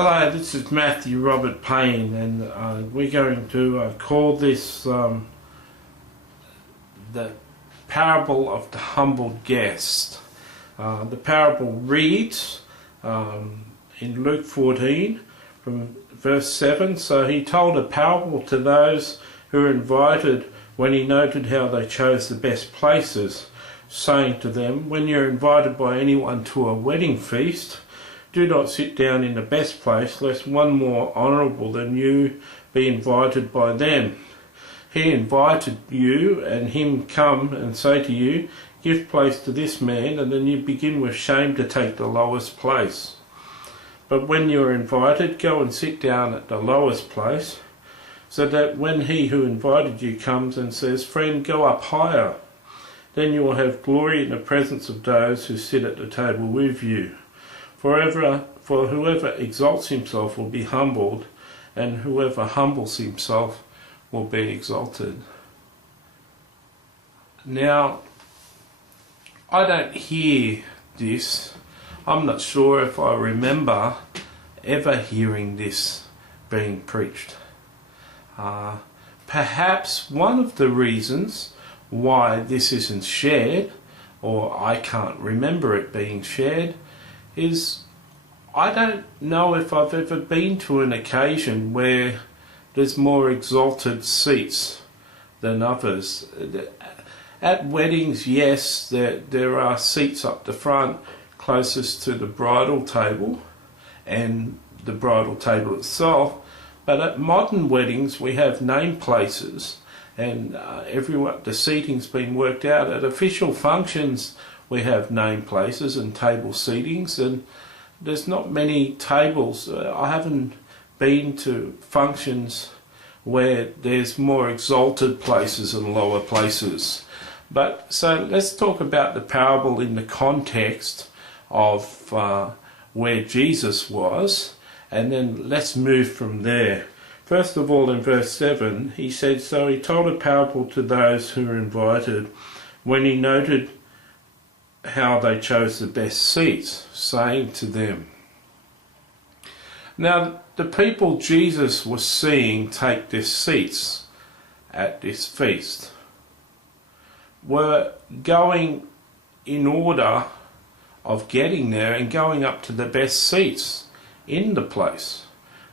Hello, this is Matthew Robert Payne, and we're going to call this the parable of the humble guest. The parable reads in Luke 14 from verse 7, "So he told a parable to those who were invited when he noted how they chose the best places, saying to them, when you're invited by anyone to a wedding feast, do not sit down in the best place, lest one more honourable than you be invited by them. He invited you, and him come and say to you, give place to this man, and then you begin with shame to take the lowest place. But when you are invited, go and sit down at the lowest place, so that when he who invited you comes and says, friend, go up higher, then you will have glory in the presence of those who sit at the table with you. For whoever exalts himself will be humbled, and whoever humbles himself will be exalted." Now, I don't hear this. I'm not sure if I remember ever hearing this being preached. Perhaps one of the reasons why this isn't shared, or I can't remember it being shared, is I don't know if I've ever been to an occasion where there's more exalted seats than others. At weddings, yes, there are seats up the front closest to the bridal table and the bridal table itself, but at modern weddings we have named places, and the seating's been worked out. At official functions we have named places and table seatings, and there's not many tables. I haven't been to functions where there's more exalted places and lower places. But so let's talk about the parable in the context of where Jesus was, and then let's move from there. First of all, in verse 7, he said, "So he told a parable to those who were invited when he noted how they chose the best seats, saying to them." Now, the people Jesus was seeing take their seats at this feast were going in order of getting there and going up to the best seats in the place.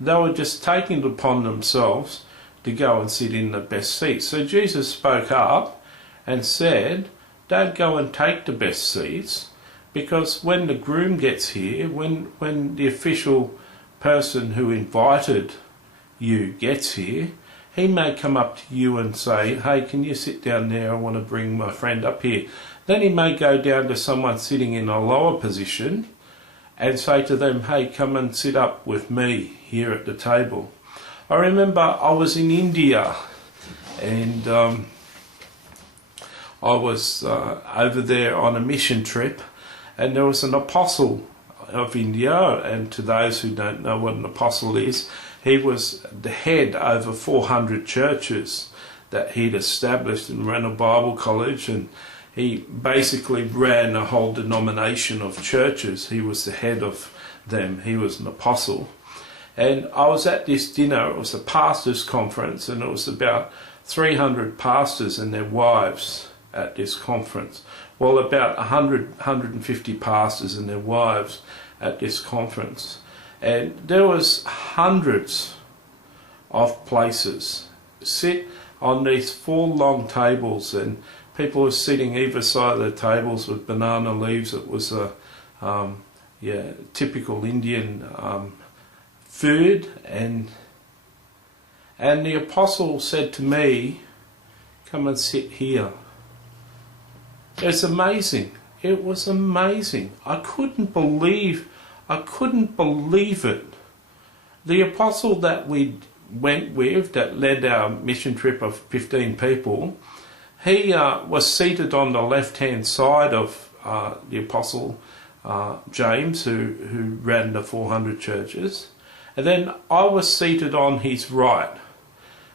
They were just taking it upon themselves to go and sit in the best seats. So Jesus spoke up and said, don't go and take the best seats, because when the groom gets here, when the official person who invited you gets here, he may come up to you and say, hey, can you sit down there? I want to bring my friend up here. Then he may go down to someone sitting in a lower position and say to them, hey, come and sit up with me here at the table. I remember I was in India, and I was over there on a mission trip, and there was an apostle of India, and to those who don't know what an apostle is, he was the head over 400 churches that he'd established and ran a Bible college, and he basically ran a whole denomination of churches. He was the head of them. He was an apostle. And I was at this dinner. It was a pastors' conference, and it was about 300 pastors and their wives at this conference. Well, about 150 pastors and their wives at this conference. And there was hundreds of places. Sit on these 4 long tables, and people were sitting either side of the tables with banana leaves. It was a typical Indian food, and the apostle said to me, come and sit here. It's amazing. It was amazing. I couldn't believe it. The apostle that we went with, that led our mission trip of 15 people, he was seated on the left-hand side of the apostle James, who ran the 400 churches, and then I was seated on his right.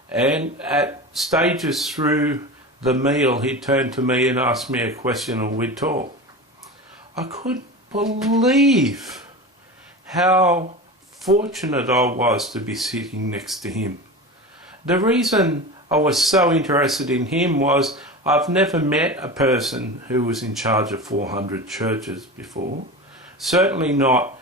And at stages through the meal, he turned to me and asked me a question, and we'd talk. I couldn't believe how fortunate I was to be sitting next to him. The reason I was so interested in him was I've never met a person who was in charge of 400 churches before. Certainly not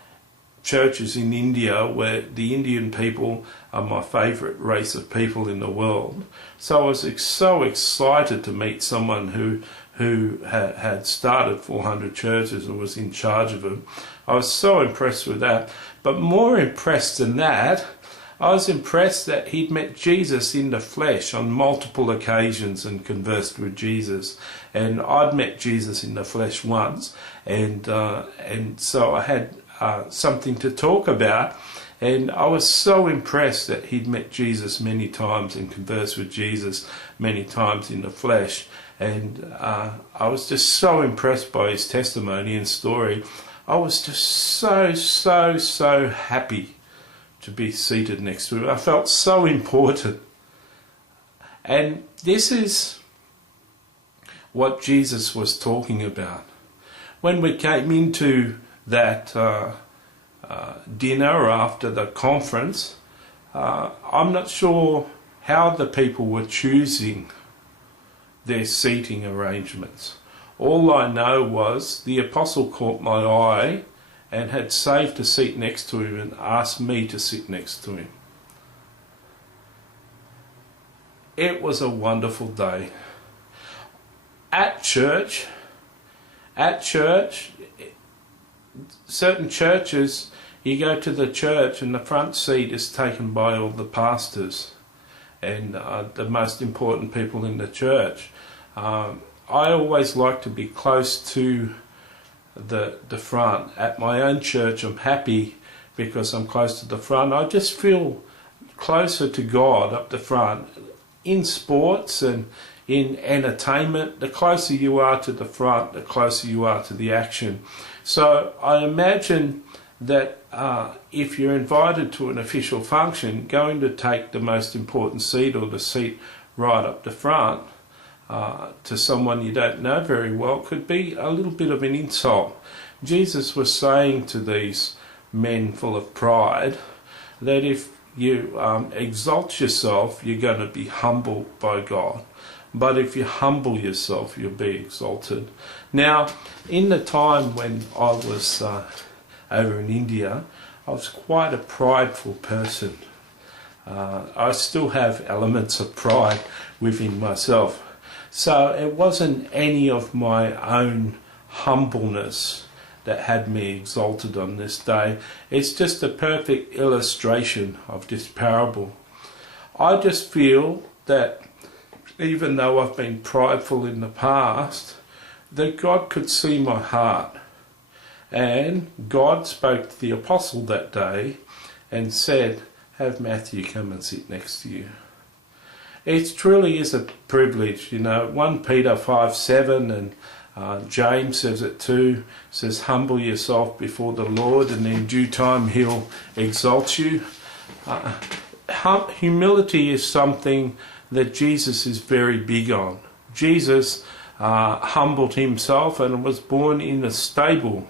churches in India, where the Indian people are my favourite race of people in the world. So I was so excited to meet someone who had started 400 churches and was in charge of them. I was so impressed with that. But more impressed than that, I was impressed that he'd met Jesus in the flesh on multiple occasions and conversed with Jesus. And I'd met Jesus in the flesh once, and so I had something to talk about. And I was so impressed that he'd met Jesus many times and conversed with Jesus many times in the flesh. And I was just so impressed by his testimony and story. I was just so happy to be seated next to him. I felt so important. And this is what Jesus was talking about. When we came into that dinner after the conference, I'm not sure how the people were choosing their seating arrangements. All I know was the apostle caught my eye and had saved a seat next to him and asked me to sit next to him. It was a wonderful day. At church, certain churches, you go to the church and the front seat is taken by all the pastors and the most important people in the church. I always like to be close to the front. At my own church, I'm happy because I'm close to the front. I just feel closer to God up the front. In sports and in entertainment, the closer you are to the front, the closer you are to the action. So I imagine that if you're invited to an official function, going to take the most important seat or the seat right up the front to someone you don't know very well could be a little bit of an insult. Jesus was saying to these men full of pride that if you exalt yourself, you're going to be humbled by God. But if you humble yourself, you'll be exalted. Now, in the time when I was over in India, I was quite a prideful person. I still have elements of pride within myself. So it wasn't any of my own humbleness that had me exalted on this day. It's just a perfect illustration of this parable. I just feel that even though I've been prideful in the past, that God could see my heart. And God spoke to the apostle that day and said, have Matthew come and sit next to you. It truly is a privilege, 1 Peter 5:7 and James says it too, says humble yourself before the Lord and in due time he'll exalt you. Humility is something that Jesus is very big on. Jesus humbled himself and was born in a stable.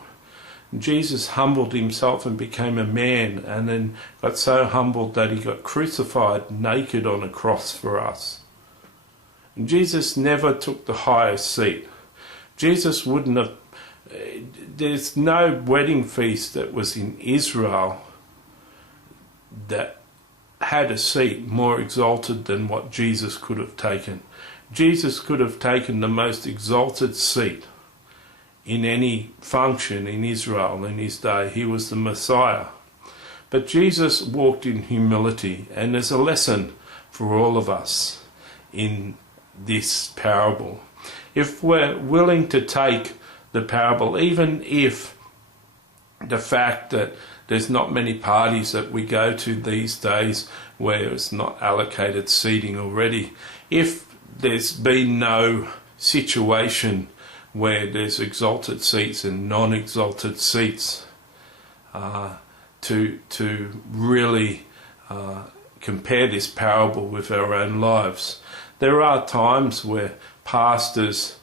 Jesus humbled himself and became a man, and then got so humbled that he got crucified naked on a cross for us. And Jesus never took the highest seat. Jesus wouldn't have... There's no wedding feast that was in Israel that had a seat more exalted than what Jesus could have taken. Jesus could have taken the most exalted seat in any function in Israel in his day. He was the Messiah. But Jesus walked in humility, and there's a lesson for all of us in this parable. If we're willing to take the parable, even if the fact that there's not many parties that we go to these days where it's not allocated seating already, if there's been no situation where there's exalted seats and non-exalted seats, to really compare this parable with our own lives. There are times where pastors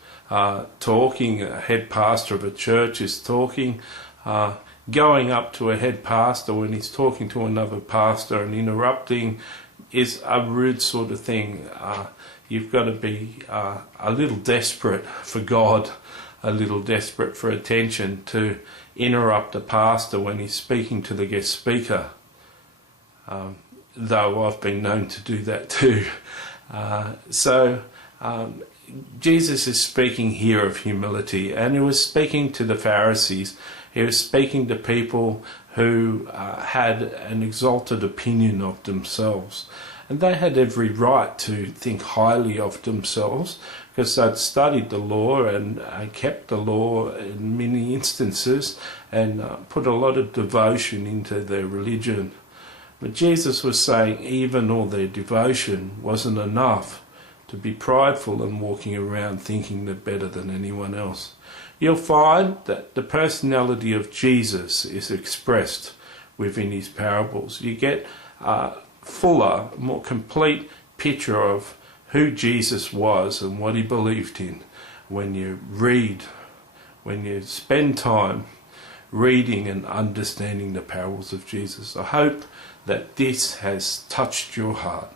talking, a head pastor of a church is talking, going up to a head pastor when he's talking to another pastor and interrupting is a rude sort of thing. You've got to be a little desperate for God, a little desperate for attention to interrupt a pastor when he's speaking to the guest speaker. Though I've been known to do that too. Jesus is speaking here of humility, and he was speaking to the Pharisees. He was speaking to people who had an exalted opinion of themselves. And they had every right to think highly of themselves because they'd studied the law and kept the law in many instances and put a lot of devotion into their religion. But Jesus was saying even all their devotion wasn't enough to be prideful and walking around thinking they're better than anyone else. You'll find that the personality of Jesus is expressed within his parables. You get a fuller, more complete picture of who Jesus was and what he believed in when you read, when you spend time reading and understanding the parables of Jesus. I hope that this has touched your heart.